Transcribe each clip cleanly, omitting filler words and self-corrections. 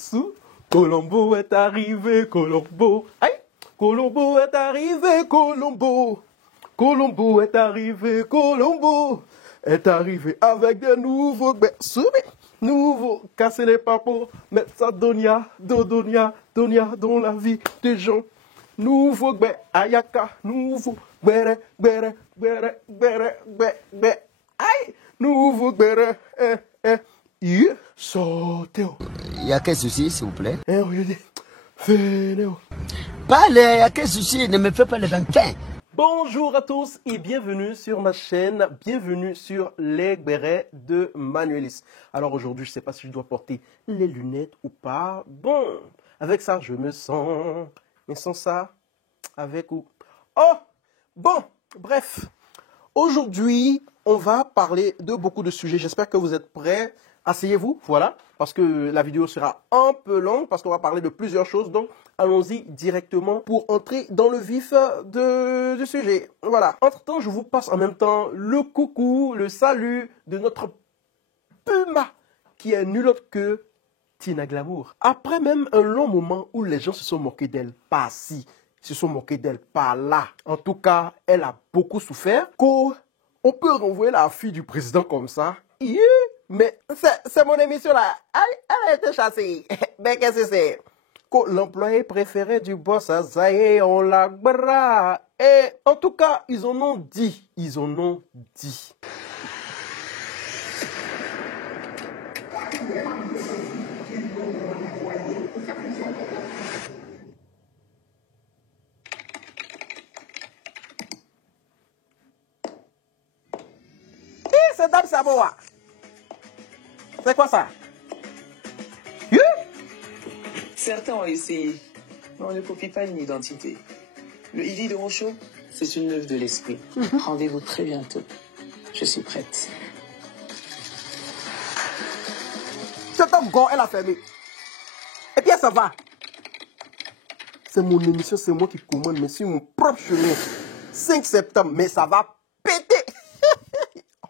sous. Colombo est arrivé, Colombo. Aïe! Colombo est arrivé, Colombo. Colombo est arrivé, Colombo est arrivé avec des nouveaux berceaux. Nouveau, casser les papos, mettre ça Donia dans la vie des gens. Nouveau, ayaka, nouveau, aïe, nouveau, sortez. Il y a quel souci, s'il vous plaît? Venez. Parlez, il y a quel souci? Ne me fais pas le vampin. Bonjour à tous et bienvenue sur ma chaîne, bienvenue sur les bérets de Manuelis. Alors aujourd'hui, je ne sais pas si je dois porter les lunettes ou pas. Bon, avec ça, je me sens. Mais sans ça, avec ou... Oh, bon, bref. Aujourd'hui, on va parler de beaucoup de sujets. J'espère que vous êtes prêts. Asseyez-vous, voilà, parce que la vidéo sera un peu longue, parce qu'on va parler de plusieurs choses. Donc, allons-y directement pour entrer dans le vif du sujet. Voilà. Entre-temps, je vous passe en même temps le coucou, le salut de notre Puma, qui est nul autre que Tina Glamour. Après même un long moment où les gens se sont moqués d'elle, pas si, se sont moqués d'elle, pas là. En tout cas, elle a beaucoup souffert. On peut renvoyer la fille du président comme ça. Yeah. Mais c'est mon émission là. Elle a été chassée. Mais qu'est-ce que c'est? L'employé préféré du boss, ça y est, on l'a bras. Et en tout cas, ils en ont dit. Ils en ont dit. C'est Dame Samoa. C'est quoi ça? Certains ont essayé, mais on ne copie pas une identité. Le Ivy de Rochaud, c'est une œuvre de l'esprit. Rendez-vous très bientôt. Je suis prête. Cet homme gros, elle a fermé. Et puis elle s'en va. C'est mon émission, c'est moi qui commande, mais sur mon propre chemin. 5 septembre, mais ça va péter.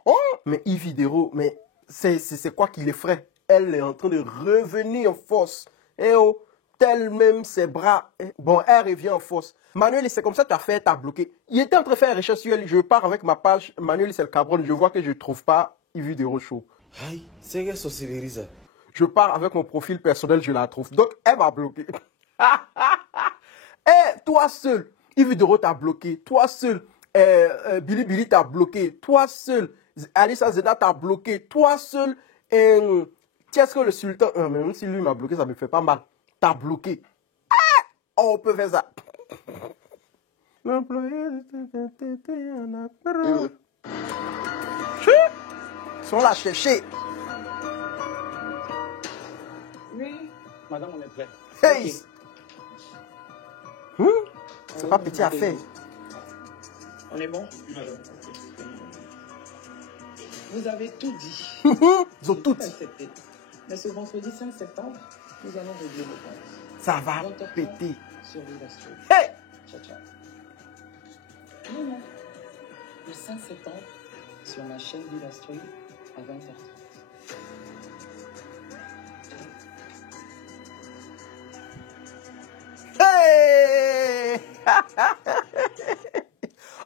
Oh, mais Ivy Dero, mais c'est quoi qui l'effraie? Elle est en train de revenir en force. Et oh, tel même ses bras. Bon, elle revient en force. Manuel, c'est comme ça que tu as fait, tu as bloqué. Il était en train de faire recherche sur elle. Je pars avec ma page. Manuel, c'est le cabron. Je vois que je ne trouve pas Ivy Dero Show. Aïe, c'est que ça. Je pars avec mon profil personnel, je la trouve. Donc, elle m'a bloqué. Et toi seul, Ivy Dero t'a bloqué. Toi seul, Billy t'a bloqué. Toi seul, Alissa Zeda t'a bloqué. Toi seul, qu'est-ce que le sultan, même si lui m'a bloqué, ça me fait pas mal. T'as bloqué. Ah, on peut faire ça. Ils sont là chercher. Oui, madame, on est prêt. Hey! C'est pas petit à faire. On est bon? Vous avez tout dit. Ils ont tout dit. Accepté. Mais ce vendredi 5 septembre, nous allons régler nos comptes. Ça va péter. Sur l'Illustration. Hey! Ciao, ciao. Non. Le 5 septembre, sur ma chaîne d'Illustration à 20h30. Hey!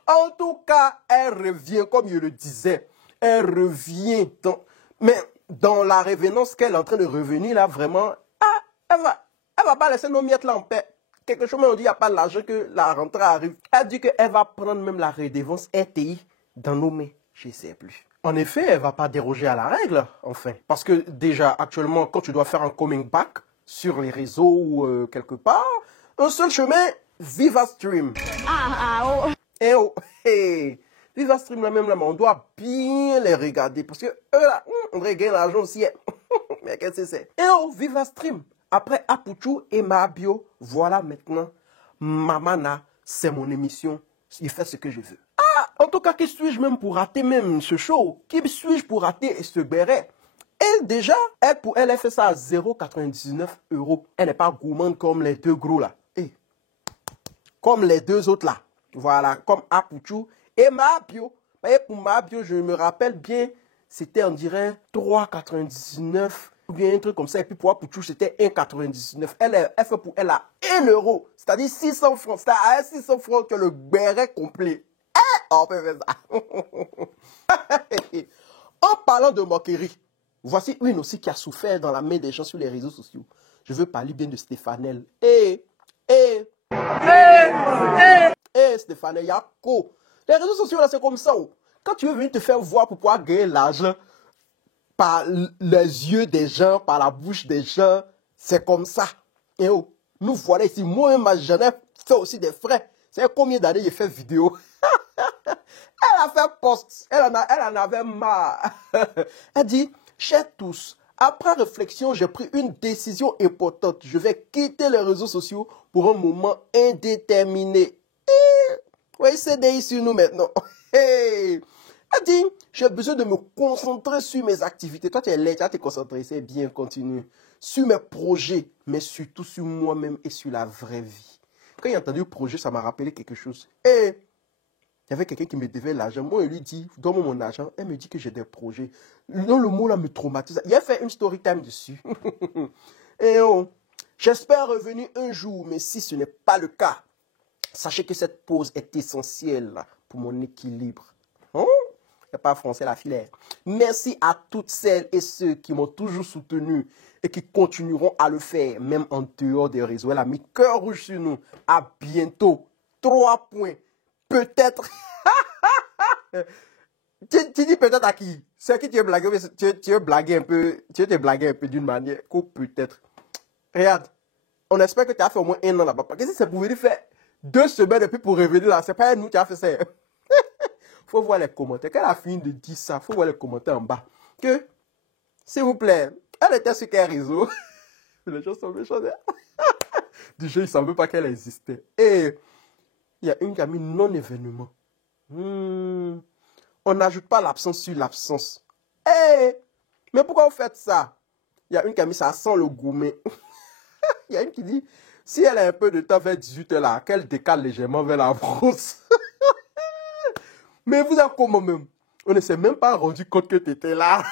En tout cas, elle revient, comme je le disais, elle revient dans la révénance qu'elle est en train de revenir là, vraiment, elle va pas laisser nos miettes là en paix. Quelque chose, mais on dit, il n'y a pas l'argent que la rentrée arrive. Elle dit qu'elle va prendre même la redevance RTI dans nos mains. Je ne sais plus. En effet, elle ne va pas déroger à la règle, enfin. Parce que déjà, actuellement, quand tu dois faire un coming back sur les réseaux ou quelque part, un seul chemin, VivaStream. Et oh, hey, VivaStream là même là, on doit bien les regarder parce que eux là, on devrait gagner l'argent aussi. Mais qu'est-ce que c'est? Et oh, VivaStream. Après Apuchu et Mabio, voilà maintenant, Mamana, c'est mon émission. Il fait ce que je veux. Ah, en tout cas, qui suis-je même pour rater même ce show? Qui suis-je pour rater ce béret? Et déjà, elle fait ça à 0,99 €. Elle n'est pas gourmande comme les deux gros là. Et, comme les deux autres là. Voilà, comme Apuchu et Mabio. Et pour Mabio, je me rappelle bien, c'était on dirait 3,99 ou bien un truc comme ça. Et puis pour Pouchou, c'était 1,99. Elle fait pour elle à 1 euro, c'est-à-dire 600 francs. C'est à 600 francs que le béret complet. On peut faire ça. En parlant de moquerie, voici une aussi qui a souffert dans la main des gens sur les réseaux sociaux. Je veux parler bien de Stéphanel. Stéphanel, il y a quoi? Les réseaux sociaux, là, c'est comme ça. Oh. Quand tu veux venir te faire voir pour pouvoir gagner l'argent par les yeux des gens, par la bouche des gens, c'est comme ça. Et oh, nous voilà ici. Moi-même, j'en ai fait aussi des frais. C'est combien d'années j'ai fait vidéo? Elle a fait post. Elle en avait marre. Elle dit, chers tous, après réflexion, j'ai pris une décision importante. Je vais quitter les réseaux sociaux pour un moment indéterminé. Oui, c'est des sur nous maintenant. Elle dit, j'ai besoin de me concentrer sur mes activités. Toi, tu es là, tu vas te concentrer, c'est bien, continue. Sur mes projets, mais surtout sur moi-même et sur la vraie vie. Quand j'ai entendu projet, ça m'a rappelé quelque chose. Et il y avait quelqu'un qui me devait l'argent. Moi, je lui dis, donne-moi mon argent. Elle me dit que j'ai des projets. Non, le mot là me traumatise. Il a fait une story time dessus. Et oh, j'espère revenir un jour, mais si ce n'est pas le cas, sachez que cette pause est essentielle pour mon équilibre. Hein? Il n'y a pas français la filaire. Merci à toutes celles et ceux qui m'ont toujours soutenu et qui continueront à le faire, même en dehors des réseaux. Elle a mis cœur rouge sur nous. À bientôt. 3 points. Peut-être. Tu dis peut-être à qui? C'est à qui tu veux blaguer? Tu veux blaguer un peu, tu veux te blaguer un peu d'une manière que peut-être. Regarde, on espère que tu as fait au moins 1 an là-bas. Parce que si c'est pour venir faire 2 semaines et puis pour revenir là, c'est pas nous qui a fait ça. Faut voir les commentaires. Quand elle a fini de dire ça, faut voir les commentaires en bas. Que, s'il vous plaît, elle était sur quel réseau? Les gens sont méchants. Déjà, ils ne savaient pas qu'elle existait. Et il y a une qui a mis non-événement. On n'ajoute pas l'absence sur l'absence. Mais pourquoi vous faites ça? Il y a une qui a mis ça sent le gourmet. Il y a une qui dit, si elle a un peu de temps vers 18h là, qu'elle décale légèrement vers la brousse. Mais vous êtes comment même? On ne s'est même pas rendu compte que tu étais là.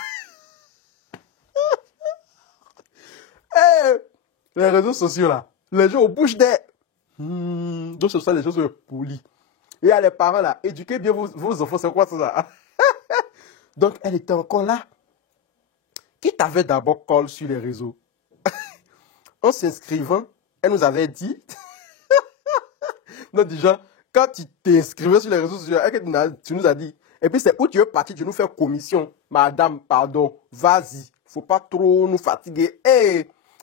Les réseaux sociaux là, les gens au bouche des... donc ce sont les gens polis. Et il y a les parents là, éduquez bien vos enfants, c'est quoi ça? Donc elle était encore là. Qui t'avait d'abord call sur les réseaux? En s'inscrivant, elle nous avait dit... non déjà, quand tu t'inscrivais sur les réseaux sociaux, tu nous as dit, et puis c'est où tu veux partir, tu nous fais commission. Madame, pardon, vas-y, faut pas trop nous fatiguer.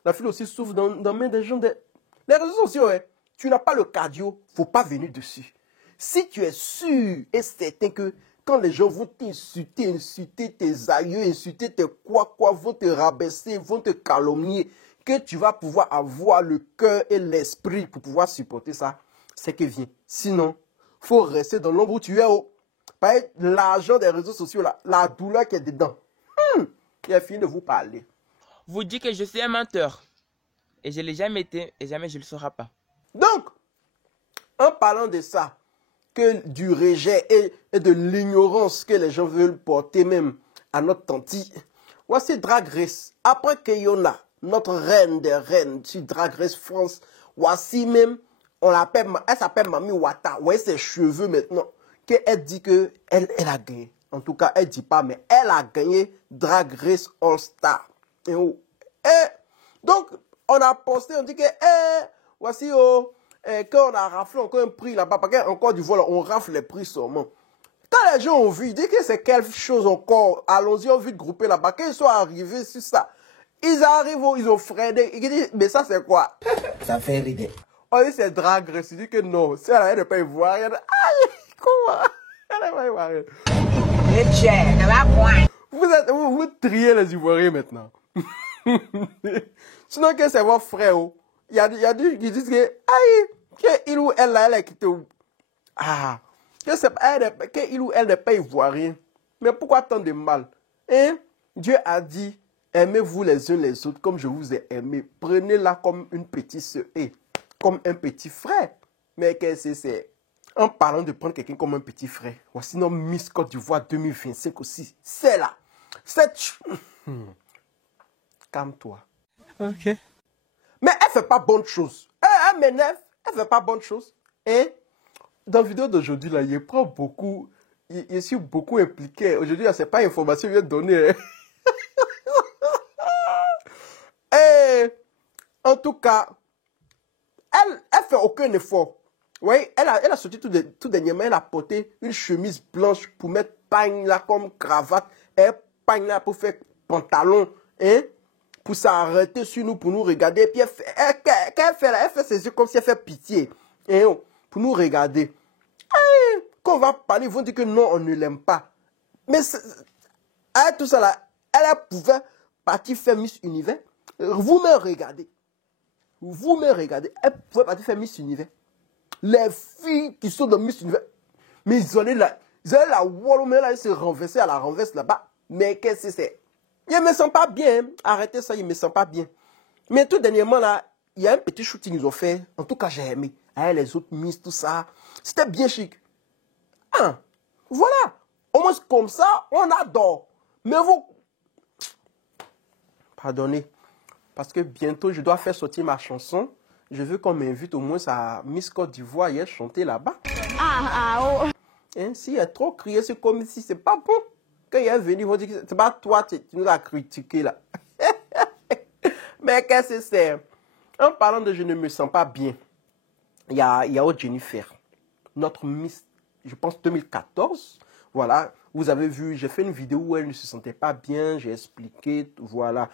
La fille aussi souffre dans main des gens. Les réseaux sociaux, tu n'as pas le cardio, faut pas venir dessus. Si tu es sûr et certain que quand les gens vont t'insulter, insulter tes aïeux, insulter tes quoi, vont te rabaisser, vont te calomnier, que tu vas pouvoir avoir le cœur et l'esprit pour pouvoir supporter ça, c'est que viens. Sinon, il faut rester dans l'ombre où tu es. Par l'argent des réseaux sociaux, là, la douleur qui est dedans. Il a fini de vous parler. Vous dites que je suis un menteur. Et je ne l'ai jamais été et jamais je ne le serai pas. Donc, en parlant de ça, que du rejet et de l'ignorance que les gens veulent porter même à notre tantie, voici Drag Race. Après Keyona, notre reine des reines sur Drag Race France, voici même, elle s'appelle Mami Wata. Vous voyez ses cheveux maintenant. Elle dit qu'elle a gagné. En tout cas, elle ne dit pas, mais elle a gagné Drag Race All Star. Donc, on a posté, on dit que, voici, quand on a raflé encore un prix là-bas, parce qu'encore du vol, on rafle les prix seulement. Quand les gens ont vu, ils disent que c'est quelque chose encore, allons-y, on vite grouper là-bas. Quand ils sont arrivés sur ça, ils arrivent, ils ont freiné. Ils disent, mais ça c'est quoi? Ça fait rider. On dit c'est Drag Race. Ils disent que non, si elle n'est pas ivoirienne. Aïe, comment? Elle n'est pas ivoirienne. Vous triez les Ivoiriens maintenant. Sinon, que c'est votre frère. Il y a des qui disent que, aïe, que il ou elle là, elle est quitté. Que il ou elle n'est pas ivoirien. Mais pourquoi tant de mal? Dieu a dit, aimez-vous les uns les autres comme je vous ai aimé. Prenez-la comme une petite soeur et comme un petit frère. Mais qu'est-ce que c'est? En parlant de prendre quelqu'un comme un petit frère, voici notre Miss Côte d'Ivoire 2025 aussi. C'est là. calme-toi. Ok. Mais elle fait pas bonne chose. Elle m'énerve, elle fait pas bonne chose. Et dans la vidéo d'aujourd'hui, là, il prend beaucoup, je suis beaucoup impliqué. Aujourd'hui, c'est pas information que je viens de donner. Et en tout cas, elle fait aucun effort. Oui, elle a sorti tout dernièrement, elle a porté une chemise blanche pour mettre pagne là comme cravate, et pagne là pour faire pantalon, hein, pour s'arrêter sur nous, pour nous regarder. Et puis elle fait ses yeux comme si elle fait pitié, hein, pour nous regarder. Et quand on va parler, ils vont dire que non, on ne l'aime pas. Mais tout ça là, elle pouvait partir faire Miss Univers. Vous me regardez. Vous me regardez. Elle pouvait partir faire Miss Univers. Les filles qui sont dans Miss Univers, mais ils allaient la wall, mais là, ils se renversaient à la renverse là-bas. Mais qu'est-ce que c'est? Ils ne me sentent pas bien. Arrêtez ça, ils ne me sentent pas bien. Mais tout dernièrement, là, il y a un petit shooting qu'ils ont fait. En tout cas, j'ai aimé. Avec les autres Miss, tout ça. C'était bien chic. Ah, voilà. Au moins, comme ça, on adore. Mais vous... Pardonnez. Parce que bientôt, je dois faire sortir ma chanson. Je veux qu'on m'invite au moins à Miss Côte d'Ivoire et chanter là-bas. Hein, si elle est trop criée, c'est comme si c'est pas bon. Quand il est venu, ils vont dire que c'est pas toi, tu nous as critiqué là. Mais qu'est-ce que c'est? En parlant de je ne me sens pas bien, il y a autre Jennifer, notre Miss, je pense 2014. Voilà, vous avez vu, j'ai fait une vidéo où elle ne se sentait pas bien, j'ai expliqué, voilà.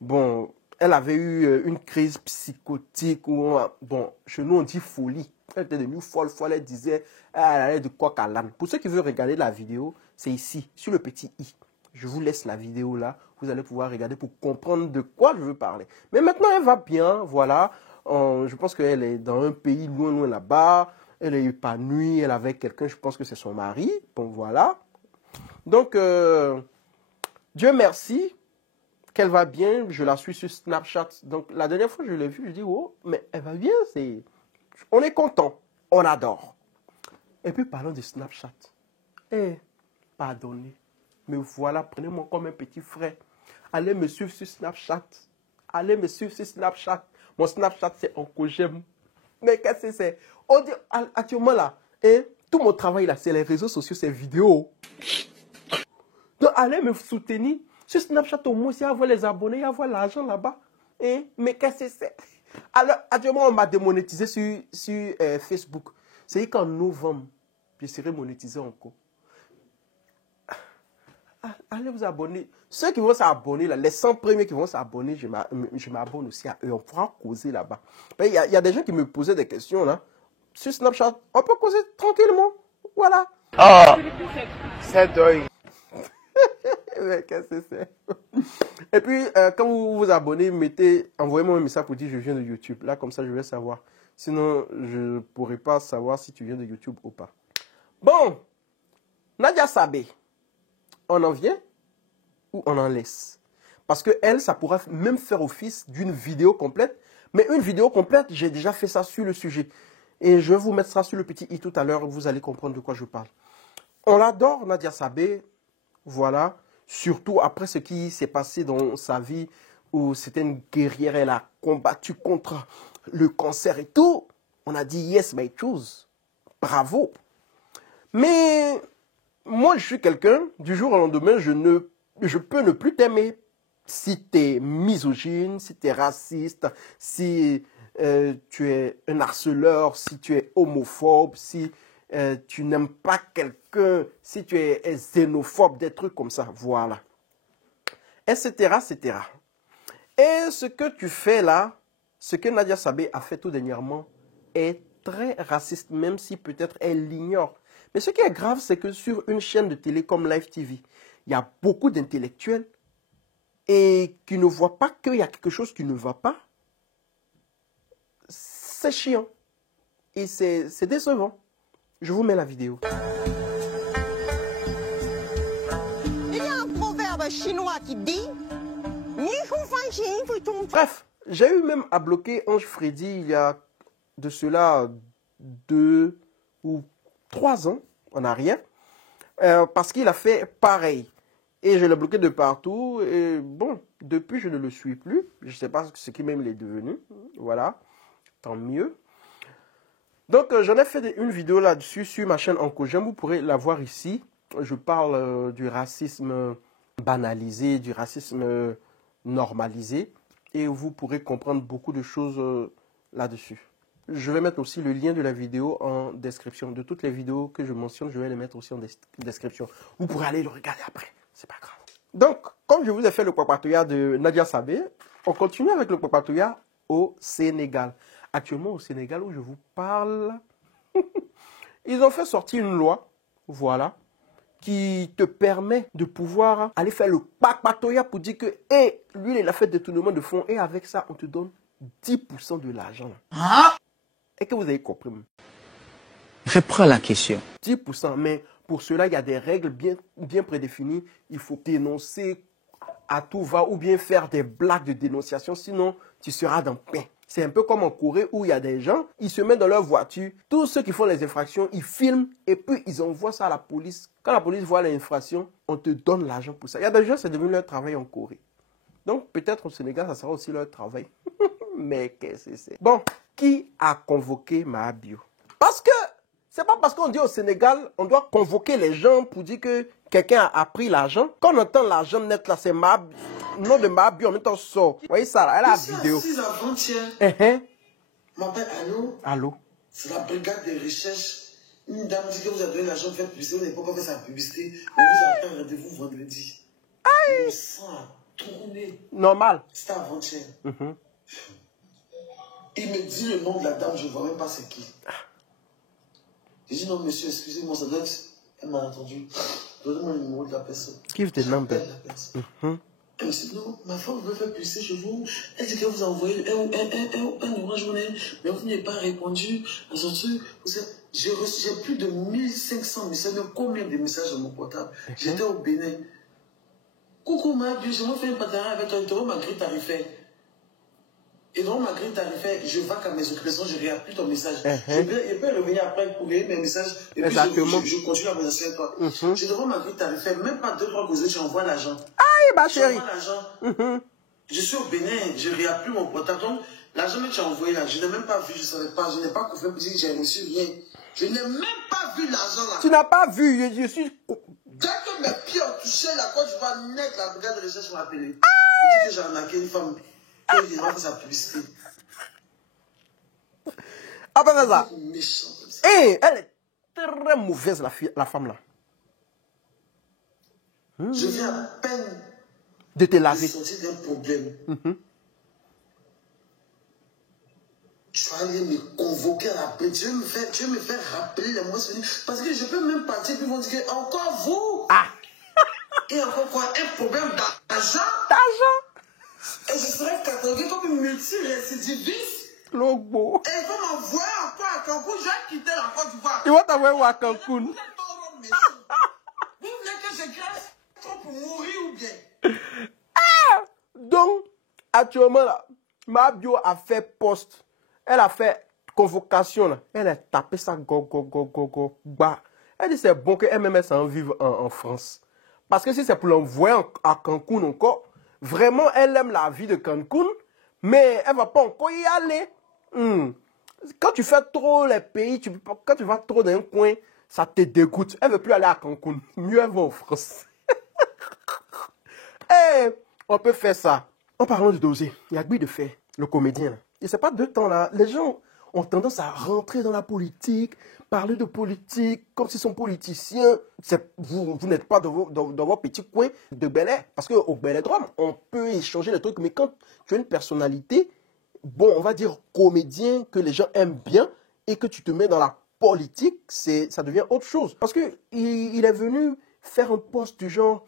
Bon, elle avait eu une crise psychotique, bon, chez nous on dit folie. Elle était devenue folle, elle disait, elle allait de coq à l'âne. Pour ceux qui veulent regarder la vidéo, c'est ici, sur le petit i. Je vous laisse la vidéo là, vous allez pouvoir regarder pour comprendre de quoi je veux parler. Mais maintenant elle va bien, voilà. Je pense qu'elle est dans un pays loin, loin là-bas. Elle est épanouie, elle est avec quelqu'un, je pense que c'est son mari. Bon, voilà. Donc, Dieu merci qu'elle va bien. Je la suis sur Snapchat. Donc, la dernière fois que je l'ai vue, je dis, oh, mais elle va bien. On est content. On adore. Et puis, parlons de Snapchat. Pardonnez. Mais voilà, prenez-moi comme un petit frère. Allez me suivre sur Snapchat. Allez me suivre sur Snapchat. Mon Snapchat, c'est Oncle J'aime. Mais qu'est-ce que c'est? On dit actuellement là, tout mon travail là, c'est les réseaux sociaux, c'est vidéo. Donc allez me soutenir. Sur Snapchat au moins, il y a les abonnés, il y a l'argent là-bas. Mais qu'est-ce que c'est? Alors actuellement, on m'a démonétisé sur Facebook. C'est qu'en novembre, je serai monétisé encore. Allez vous abonner. Ceux qui vont s'abonner, là, les 100 premiers qui vont s'abonner, je m'abonne aussi à eux. On pourra causer là-bas. Il y a des gens qui me posaient des questions là. Sur Snapchat, on peut causer tranquillement. Voilà. Ah, c'est deuil. Qu'est-ce que c'est? Et puis, quand vous vous abonnez, envoyez-moi un message pour dire je viens de YouTube. Là, comme ça, je vais savoir. Sinon, je ne pourrai pas savoir si tu viens de YouTube ou pas. Bon, Nadia Sabé. On en vient ou on en laisse? Parce que elle, ça pourrait même faire office d'une vidéo complète. Mais une vidéo complète, j'ai déjà fait ça sur le sujet. Et je vais vous mettre ça sur le petit i tout à l'heure. Vous allez comprendre de quoi je parle. On l'adore, Nadia Sabé. Voilà. Surtout après ce qui s'est passé dans sa vie, où c'était une guerrière. Elle a combattu contre le cancer et tout. On a dit yes, my choose. Bravo. Mais... moi, je suis quelqu'un, du jour au lendemain, je peux ne plus t'aimer. Si tu es misogyne, si tu es raciste, si tu es un harceleur, si tu es homophobe, si tu n'aimes pas quelqu'un, si tu es xénophobe, des trucs comme ça, voilà. Etc., etc. Et ce que tu fais là, ce que Nadia Sabé a fait tout dernièrement, est très raciste, même si peut-être elle l'ignore. Mais ce qui est grave, c'est que sur une chaîne de télé comme Live TV, il y a beaucoup d'intellectuels et qui ne voient pas qu'il y a quelque chose qui ne va pas. C'est chiant. Et c'est décevant. Je vous mets la vidéo. Il y a un proverbe chinois qui dit... Bref, j'ai eu même à bloquer Ange Freddy il y a de cela 2 ou 3 ans en arrière, parce qu'il a fait pareil. Et je l'ai bloqué de partout. Et bon, Depuis, je ne le suis plus. Je ne sais pas ce qui même il est devenu. Voilà. Tant mieux. Donc, j'en ai fait une vidéo là-dessus sur ma chaîne Oncogem. Vous pourrez la voir ici. Je parle du racisme banalisé, du racisme normalisé. Et vous pourrez comprendre beaucoup de choses là-dessus. Je vais mettre aussi le lien de la vidéo en description. De toutes les vidéos que je mentionne, je vais les mettre aussi en description. Vous pourrez aller le regarder après. C'est pas grave. Donc, comme je vous ai fait le papatoya de Nadia Sabé, on continue avec le papatoya au Sénégal. Actuellement, au Sénégal, où je vous parle, ils ont fait sortir une loi, voilà, qui te permet de pouvoir aller faire le papatoya pour dire que, hey, lui, il a fait détournement de fonds et avec ça, on te donne 10% de l'argent. Et que vous avez compris. Reprends la question. 10%, mais pour cela, il y a des règles bien prédéfinies. Il faut dénoncer à tout va ou bien faire des blagues de dénonciation, sinon tu seras dans le pain. C'est un peu comme en Corée où il y a des gens, ils se mettent dans leur voiture, tous ceux qui font les infractions, ils filment et puis ils envoient ça à la police. Quand la police voit l'infraction, on te donne l'argent pour ça. Il y a des gens, c'est devenu leur travail en Corée. Donc peut-être au Sénégal, ça sera aussi leur travail. Mais qu'est-ce que c'est? Bon, qui a convoqué Mahabio? Parce que c'est pas parce qu'on dit au Sénégal, on doit convoquer les gens pour dire que quelqu'un a pris l'argent. Quand on entend l'argent net là, c'est Mahabio. Le nom de Mahabio, en même temps sort. Vous voyez ça là, elle a la vidéo. Assise avant-hier. M'appelle Allô. Allô. C'est la brigade de recherche. Une dame dit que vous avez donné l'argent pour faire publicité. Vous n'avez pas fait sa publicité. On vous a fait un rendez-vous vendredi. Aïe. Le sang a tourné. Normal. C'était avant-hier. Il me dit le nom de la dame, je ne vois même pas c'est qui. J'ai dit non, monsieur, excusez-moi, ça doit être. Elle m'a entendu. Donnez-moi le numéro de la personne. Give the number. Elle me dit non, ma femme veut faire publicité chez vous. Elle dit qu'elle vous a envoyé un orange monnaie, mais vous n'avez pas répondu à son truc. J'ai plus de 1500 messages, mais combien de messages dans mon portable? J'étais au Bénin. Coucou, ma Dieu, j'ai fait un partenariat avec toi, tu vois ma grille tarifaire. Et dans ma grille tarifaire, je vais qu'à mes occupations, je ne regarde plus ton message. Je peux revenir après pour lire mes messages. Et puis je continue à me avec toi. Je devant ma grille tarifaire, même pas 2-3 causes, j'envoie l'argent. Aïe, ma chérie. J'envoie l'argent. Je suis au Bénin, je ne regarde plus mon portable. Donc, l'argent que tu as envoyé là, je n'ai même pas vu, je ne savais pas, je n'ai pas fait plaisir que j'ai reçu rien. Je n'ai même pas vu l'argent là. Tu n'as pas vu, je suis. Dès que mes pieds ont touché la Côte d'Ivoire net, la brigade de recherche m'a appelé. Il dit que j'ai arnaqué une femme. Il va faire sa publicité. Après ça. Méchant. Et elle est très mauvaise, la femme là. Je viens à peine de te laver. de sortir d'un problème. Tu vas aller me convoquer à la paix. Tu veux me faire rappeler les mois venus. Parce que je peux même partir, puis ils vont dire que encore vous. Et encore quoi? Un problème d'argent. Et je serais catalogué comme une multirécidiviste. Logo. Et ils vont m'envoyer encore à Cancun. Je vais quitter la Côte d'Ivoire. Ils vont t'envoyer où à Cancun? Vous voulez que je graisse pour mourir ou bien? Donc, actuellement, là, Mahabio a fait poste. Elle a fait convocation. Là. Elle a tapé ça. Bah. Elle dit c'est bon que MMS en vive en France. Parce que si c'est pour l'envoyer à Cancun encore, vraiment, elle aime la vie de Cancun, mais elle ne va pas encore y aller. Quand tu fais trop les pays, quand tu vas trop dans un coin, ça te dégoûte. Elle ne veut plus aller à Cancun. Mieux elle va en France. Et on peut faire ça. En parlant de doser, il y a Guy de fait, le comédien. Là. Et c'est pas deux temps là. Les gens ont tendance à rentrer dans la politique, parler de politique, comme s'ils sont politiciens. Vous n'êtes pas dans vos petits coins de Bel Air. Parce qu'au Bel Air Drôme, on peut échanger les trucs. Mais quand tu as une personnalité, bon, on va dire comédien, que les gens aiment bien, et que tu te mets dans la politique, ça devient autre chose. Parce qu'il est venu faire un post du genre,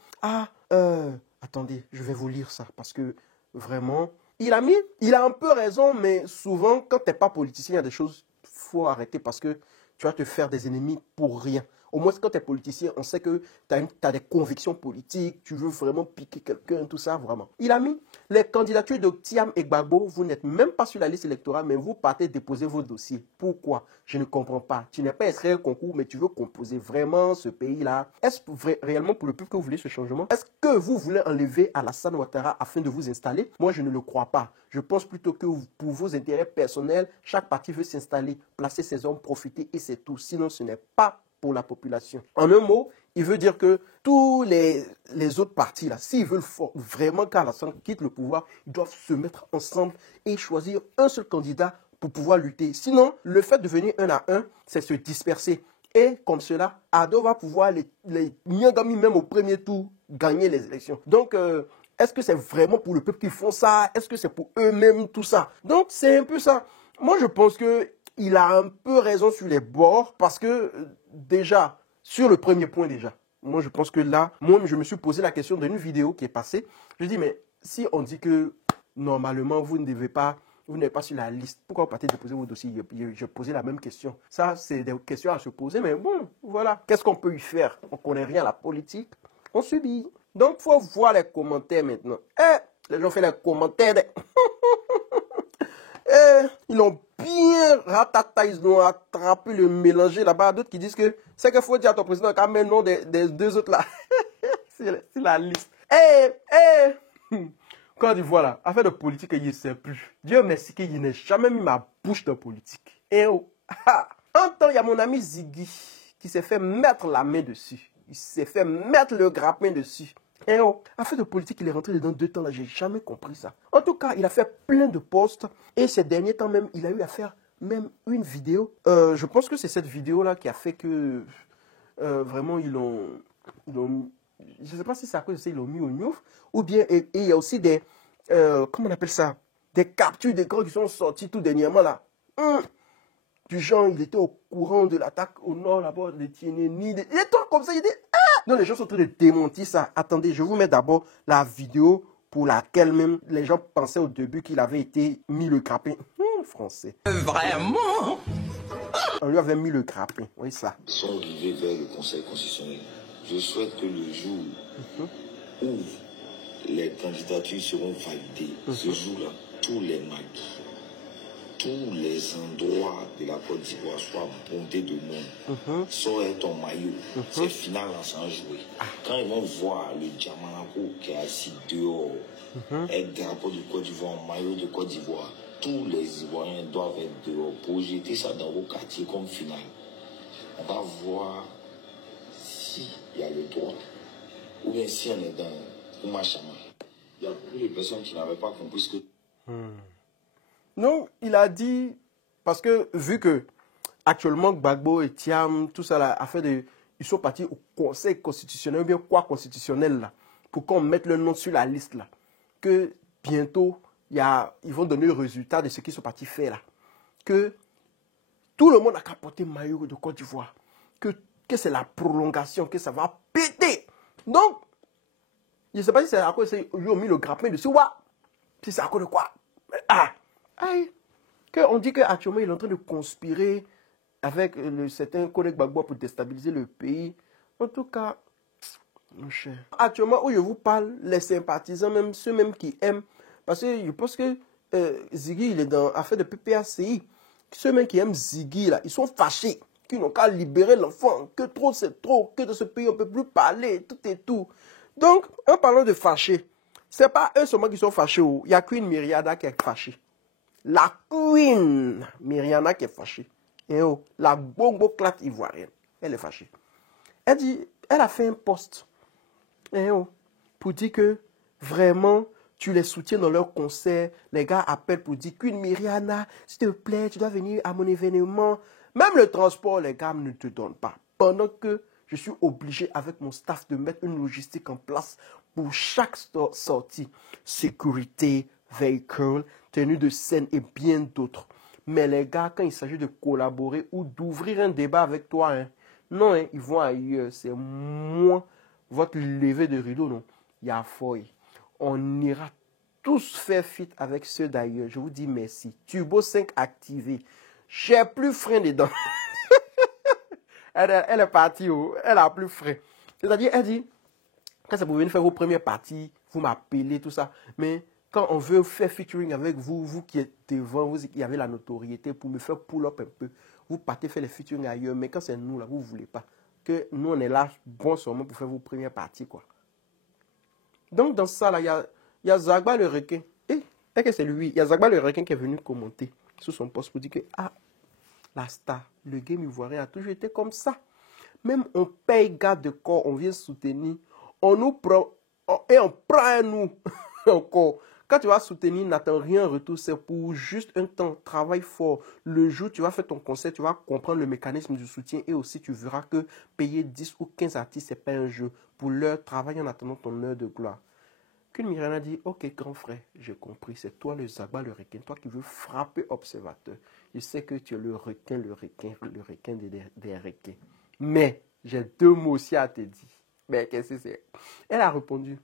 attendez, je vais vous lire ça. Parce que vraiment, il a un peu raison, mais souvent, quand tu n'es pas politicien, il y a des choses, il faut arrêter parce que tu vas te faire des ennemis pour rien. Au moins, quand tu es politicien, on sait que tu as des convictions politiques, tu veux vraiment piquer quelqu'un, tout ça, vraiment. Il a mis les candidatures de Thiam et Gbagbo, vous n'êtes même pas sur la liste électorale, mais vous partez déposer vos dossiers. Pourquoi? Je ne comprends pas. Tu n'es pas inscrit au concours, mais tu veux composer vraiment ce pays-là. Est-ce réellement pour le peuple que vous voulez ce changement? Est-ce que vous voulez enlever Alassane Ouattara afin de vous installer? Moi, je ne le crois pas. Je pense plutôt que pour vos intérêts personnels, chaque parti veut s'installer, placer ses hommes, profiter et c'est tout. Sinon, ce n'est pas pour la population. En un mot, il veut dire que tous les autres partis, là, s'ils veulent vraiment qu'Alassane quitte le pouvoir, ils doivent se mettre ensemble et choisir un seul candidat pour pouvoir lutter. Sinon, le fait de venir un à un, c'est se disperser. Et comme cela, Ado va pouvoir, les Nyangami, même au premier tour, gagner les élections. Donc, est-ce que c'est vraiment pour le peuple qu'ils font ça? Est-ce que c'est pour eux-mêmes, tout ça? Donc, c'est un peu ça. Moi, je pense qu'il a un peu raison sur les bords parce que, déjà, sur le premier point déjà, moi, je pense que là, moi, je me suis posé la question d'une vidéo qui est passée. Je dis, mais si on dit que, normalement, vous n'êtes pas sur la liste, pourquoi vous partez déposer vos dossiers? Je posais la même question. Ça, c'est des questions à se poser, mais bon, voilà. Qu'est-ce qu'on peut y faire? On ne connaît rien à la politique, on subit. Donc, il faut voir les commentaires maintenant. Les gens font les commentaires. Ils ont bien ratata, ils ont attrapé le mélanger là-bas. D'autres qui disent que c'est qu'il faut dire à ton président quand même le nom des deux autres là. C'est la liste. Quand il voit là, affaire de politique, il ne sait plus. Dieu merci qu'il n'ait jamais mis ma bouche de politique. Un temps, il y a mon ami Ziggy qui s'est fait mettre la main dessus. Il s'est fait mettre le grappin dessus. Affaire de politique, il est rentré dedans 2 temps là, j'ai jamais compris ça. En tout cas, il a fait plein de posts et ces derniers temps même, il a eu à faire même une vidéo. Je pense que c'est cette vidéo là qui a fait que vraiment ils l'ont je ne sais pas si c'est à cause de ça, ils l'ont mis au Niouf, ou bien et il y a aussi des comment on appelle ça, des captures d'écran qui sont sorties tout dernièrement là. Du genre, il était au courant de l'attaque au nord là-bas de Tieneni, des trucs comme ça, il dit non, les gens sont en train de démentir ça. Attendez, je vous mets d'abord la vidéo pour laquelle même les gens pensaient au début qu'il avait été mis le grappin. Français. Vraiment? On lui avait mis le grappin, oui ça. Sont arrivés vers le Conseil constitutionnel. Je souhaite que le jour où les candidatures seront validées, ce jour-là, tous les maquis, tous les endroits de la Côte d'Ivoire soient bondés de monde. Sors ton maillot, c'est final en s'en jouer. Quand ils vont voir le Diamanako qui est assis dehors, avec drapeau de Côte d'Ivoire, maillot de Côte d'Ivoire, tous les Ivoiriens doivent être dehors pour jeter ça dans vos quartiers comme final. On va voir s'il y a le droit ou bien si on est dans un machama. Il y a beaucoup de personnes qui n'avaient pas compris ce que... Non, il a dit, parce que vu que actuellement Gbagbo et Thiam, tout ça là, ils sont partis au Conseil constitutionnel, ou bien quoi constitutionnel là, pour qu'on mette le nom sur la liste là, que bientôt ils vont donner le résultat de ce qu'ils sont partis faire là, que tout le monde a capoté maillot de Côte d'Ivoire, que c'est la prolongation, que ça va péter. Donc, je ne sais pas si c'est à cause ils lui ont mis le grappin dessus, si c'est à cause de quoi. On dit qu'actuellement, il est en train de conspirer avec certains collègues Gbagbo pour déstabiliser le pays. En tout cas, mon cher. Actuellement, où je vous parle, les sympathisants, même ceux même qui aiment, parce que je pense que Ziggy, il est dans l'affaire de PPACI. Ceux même qui aiment Ziggy, là, ils sont fâchés, qui n'ont qu'à libérer l'enfant, que trop c'est trop, que de ce pays on ne peut plus parler, tout et tout. Donc, en parlant de fâchés, ce n'est pas eux seulement qui sont fâchés. Il y a Queen Myriada qui est fâchée. La Queen Myriada qui est fâchée. Et la bongo claque ivoirienne, elle est fâchée. Elle a fait un post pour dire que vraiment, tu les soutiens dans leur concert. Les gars appellent pour dire Queen Myriada, s'il te plaît, tu dois venir à mon événement. Même le transport, les gars ne te donnent pas. Pendant que je suis obligé avec mon staff de mettre une logistique en place pour chaque sortie. Sécurité, véhicule, tenue de scène et bien d'autres. Mais les gars, quand il s'agit de collaborer ou d'ouvrir un débat avec toi, non, ils vont ailleurs. C'est moi, votre lever de rideau, non. Il y a folie. On ira tous faire fit avec ceux d'ailleurs. Je vous dis merci. Turbo 5 activé. J'ai plus frein dedans. Elle est partie, elle a plus frais. C'est-à-dire, elle dit, quand c'est pour venir faire vos premières parties, vous m'appelez, tout ça. Mais quand on veut faire featuring avec vous, vous qui êtes devant, vous qui avez la notoriété pour me faire pull-up un peu, vous partez faire les featuring ailleurs. Mais quand c'est nous, là, vous ne voulez pas. Que nous, on est là, bon seulement pour faire vos premières parties, quoi. Donc, dans ça, là, il y a Zagba le requin. Et que c'est lui. Il y a Zagba le requin qui est venu commenter sur son post pour dire que, la star, le game ivoirien a toujours été comme ça. Même on paye garde de corps, on vient soutenir, on nous prend, et on prend nous encore. Quand tu vas soutenir, n'attends rien en retour, c'est pour juste un temps, travaille fort. Le jour où tu vas faire ton concert, tu vas comprendre le mécanisme du soutien et aussi tu verras que payer 10 ou 15 artistes, ce n'est pas un jeu. Pour leur travail en attendant ton heure de gloire. Qu'une Myriam a dit, ok grand frère, j'ai compris, c'est toi le Zagba, le requin, toi qui veux frapper observateur. Je sais que tu es le requin des requins. Mais j'ai 2 mots aussi à te dire. Mais qu'est-ce que c'est? Elle a répondu,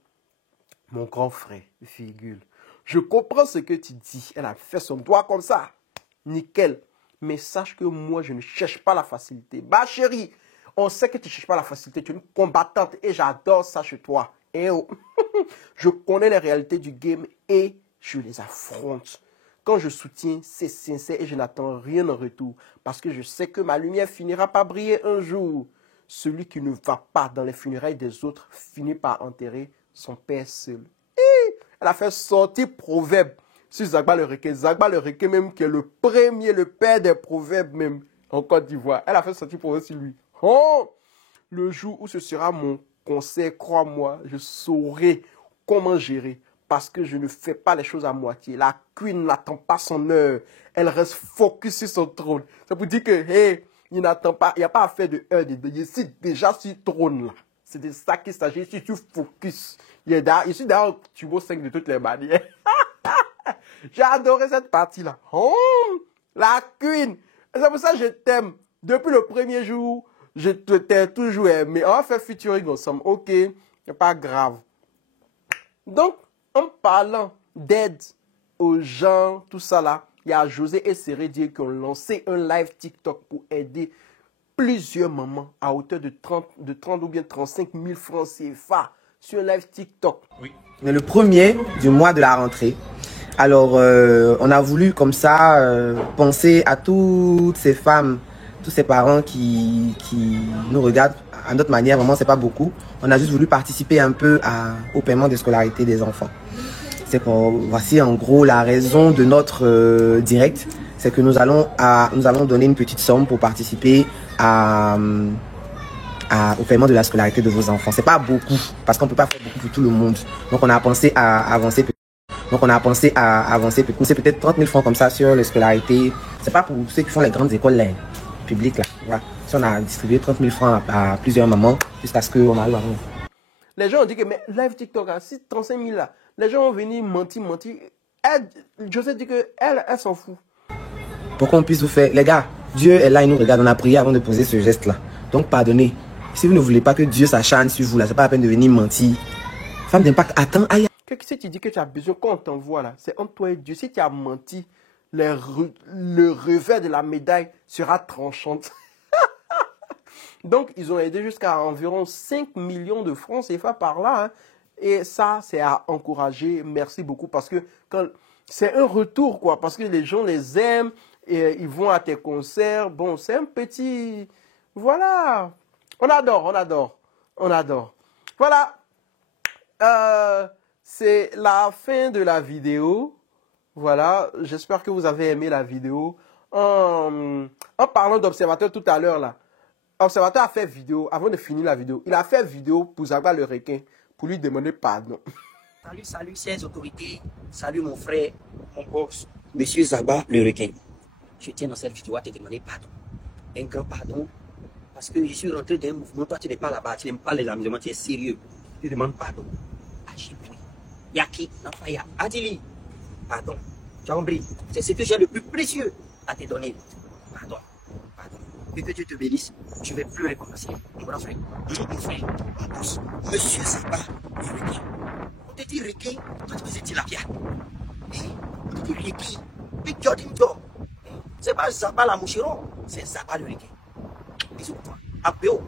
mon grand frère, virgule. Je comprends ce que tu dis. Elle a fait son doigt comme ça. Nickel. Mais sache que moi, je ne cherche pas la facilité. Bah chérie, on sait que tu ne cherches pas la facilité. Tu es une combattante et j'adore ça chez toi. Et oh, je connais les réalités du game et je les affronte. Quand je soutiens, c'est sincère et je n'attends rien en retour. Parce que je sais que ma lumière finira par briller un jour. Celui qui ne va pas dans les funérailles des autres finit par enterrer son père seul. Elle a fait sortir proverbe sur Zagba le requin. Zagba le requin même qui est le premier, le père des proverbes même en Côte d'Ivoire. Elle a fait sortir proverbe sur lui. Oh, le jour où ce sera mon concert, crois-moi, je saurai comment gérer. Parce que je ne fais pas les choses à moitié. La queen n'attend pas son heure. Elle reste focus sur son trône. Ça vous dire que, hey, il n'attend pas, il n'y a pas à faire de 1, de 2. Je suis déjà sur le trône là. C'est de ça qu'il s'agit. Si tu focus. Je suis d'ailleurs Tubo 5 de toutes les manières. J'ai adoré cette partie-là. Oh, la queen. C'est pour ça que je t'aime. Depuis le premier jour, je t'ai toujours aimé. On va faire featuring ensemble. Ok, c'est pas grave. Donc, en parlant d'aide aux gens, tout ça là, il y a José et Sérédier qui ont lancé un live TikTok pour aider plusieurs mamans à hauteur de 30 ou bien 35 000 francs CFA sur un live TikTok. Oui. On est le premier du mois de la rentrée. Alors, on a voulu comme ça penser à toutes ces femmes, tous ces parents qui nous regardent à notre manière. Vraiment, c'est pas beaucoup. On a juste voulu participer un peu au paiement de scolarité des enfants. C'est voici en gros la raison de notre direct. C'est que nous allons donner une petite somme pour participer au paiement de la scolarité de vos enfants. C'est pas beaucoup, parce qu'on ne peut pas faire beaucoup pour tout le monde. Donc on a pensé à avancer c'est peut-être 30 000 francs comme ça sur les scolarités. C'est pas pour ceux qui font les grandes écoles publiques là. Voilà. Si on a distribué 30 000 francs à plusieurs mamans jusqu'à ce qu'on arrive à rien. Les gens ont dit que mais live TikTok, si 35 000 là, les gens ont venu mentir. José dit que elle s'en fout. Pour qu'on puisse vous faire, les gars, Dieu est là, il nous regarde, on a prié avant de poser ce geste là. Donc pardonnez. Si vous ne voulez pas que Dieu s'acharne sur vous là, c'est pas la peine de venir mentir. Femme d'impact, attends, aïe. Si tu dis que tu as besoin qu'on t'envoie là, c'est entre toi et Dieu. Si tu as menti, le revers de la médaille sera tranchante. Donc, ils ont aidé jusqu'à environ 5 millions de francs CFA par là. Hein. Et ça, c'est à encourager. Merci beaucoup parce que c'est un retour, quoi. Parce que les gens les aiment et ils vont à tes concerts. Bon, c'est un petit... Voilà. On adore. Voilà. C'est la fin de la vidéo. Voilà. J'espère que vous avez aimé la vidéo. En parlant d'observateur tout à l'heure, là. Observateur a fait vidéo, avant de finir la vidéo, il a fait vidéo pour Zagba le requin, pour lui demander pardon. Salut, chers autorités. Salut, mon frère, mon boss, monsieur Zagba le requin. Je tiens dans cette vidéo à te demander pardon. Un grand pardon, parce que je suis rentré dans un mouvement. Toi, tu n'es pas là-bas, tu n'aimes pas les amusements, tu es sérieux. Tu demandes pardon. Achibri, Yaki, Nafaya, Adili. Pardon. Tu as compris? C'est ce que j'ai le plus précieux à te donner. Pardon. Et que Dieu te bénisse, je vais plus recommencer. Mon grand frère, mon frère, mon boss, monsieur Zagba, le requin. On te dit requin, toi tu faisais tilapia. On te dit requin, Big Jordan Joe. C'est pas Zagba la moucheron, c'est Zagba le requin. Bisous pour toi. Apéo.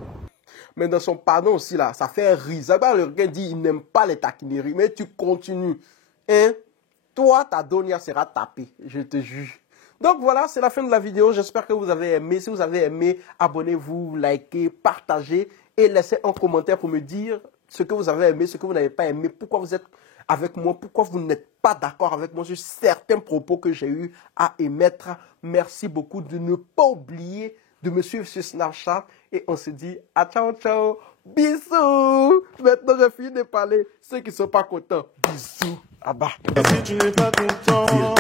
Mais dans son pardon aussi, là, ça fait rire. Zaba le requin dit il n'aime pas les taquineries, mais tu continues. Hein? Toi, ta donia sera tapée, je te juge. Donc voilà, c'est la fin de la vidéo. J'espère que vous avez aimé. Si vous avez aimé, abonnez-vous, likez, partagez et laissez un commentaire pour me dire ce que vous avez aimé, ce que vous n'avez pas aimé, pourquoi vous êtes avec moi, pourquoi vous n'êtes pas d'accord avec moi sur certains propos que j'ai eu à émettre. Merci beaucoup de ne pas oublier de me suivre sur Snapchat et on se dit à ciao ciao, bisous. Maintenant j'ai fini de parler, ceux qui ne sont pas contents, bisous, à bas. Si tu n'es pas content,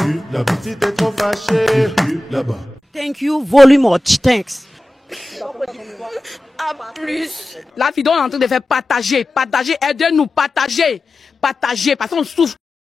si t'es trop fâché, là-bas. Thank you very much. Thanks. À plus. La vidéo est en train de faire partager, aidez-nous, partager, parce qu'on souffre.